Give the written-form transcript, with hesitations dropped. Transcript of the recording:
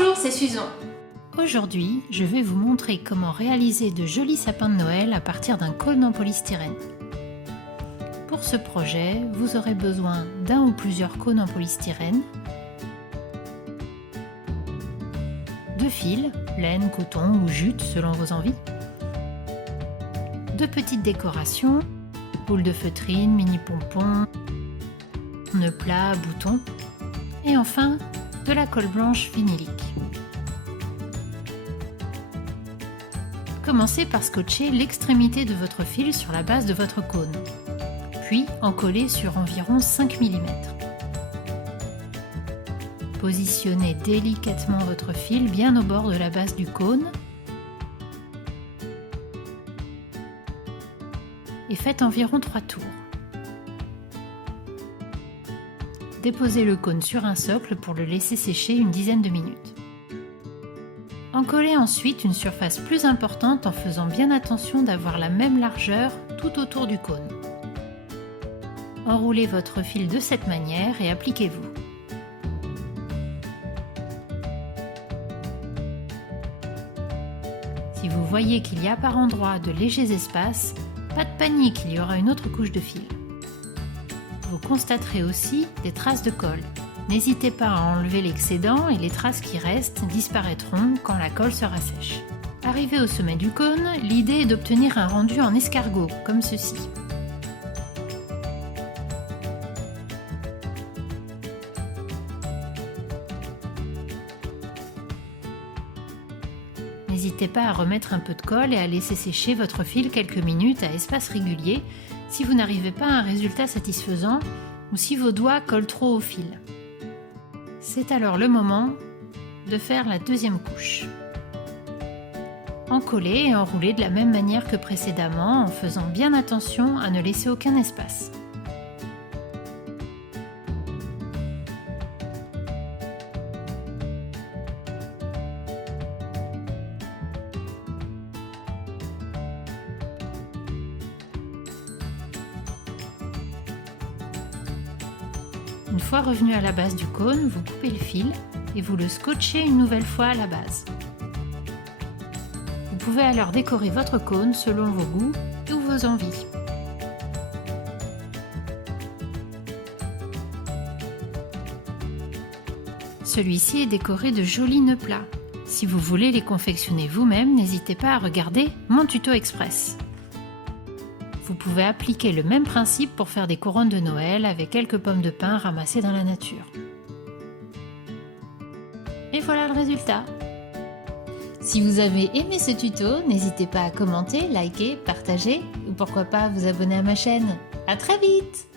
Bonjour, c'est Susan. Aujourd'hui, je vais vous montrer comment réaliser de jolis sapins de Noël à partir d'un cône en polystyrène. Pour ce projet, vous aurez besoin d'un ou plusieurs cônes en polystyrène, de fils, laine, coton ou jute selon vos envies, de petites décorations, boules de feutrine, mini pompons, nœuds plats, boutons, et enfin de la colle blanche vinylique. Commencez par scotcher l'extrémité de votre fil sur la base de votre cône, puis en coller sur environ 5 mm. Positionnez délicatement votre fil bien au bord de la base du cône et faites environ 3 tours. Déposez le cône sur un socle pour le laisser sécher une dizaine de minutes. Encollez ensuite une surface plus importante en faisant bien attention d'avoir la même largeur tout autour du cône. Enroulez votre fil de cette manière et appliquez-vous. Si vous voyez qu'il y a par endroits de légers espaces, pas de panique, il y aura une autre couche de fil. Vous constaterez aussi des traces de colle. N'hésitez pas à enlever l'excédent et les traces qui restent disparaîtront quand la colle sera sèche. Arrivé au sommet du cône, l'idée est d'obtenir un rendu en escargot, comme ceci. N'hésitez pas à remettre un peu de colle et à laisser sécher votre fil quelques minutes à espaces réguliers si vous n'arrivez pas à un résultat satisfaisant ou si vos doigts collent trop au fil. C'est alors le moment de faire la deuxième couche. Encollez et enroulez de la même manière que précédemment en faisant bien attention à ne laisser aucun espace. Une fois revenu à la base du cône, vous coupez le fil et vous le scotchez une nouvelle fois à la base. Vous pouvez alors décorer votre cône selon vos goûts ou vos envies. Celui-ci est décoré de jolis nœuds plats. Si vous voulez les confectionner vous-même, n'hésitez pas à regarder mon tuto express. Vous pouvez appliquer le même principe pour faire des couronnes de Noël avec quelques pommes de pin ramassées dans la nature. Et voilà le résultat. Si vous avez aimé ce tuto, n'hésitez pas à commenter, liker, partager ou pourquoi pas vous abonner à ma chaîne. À très vite!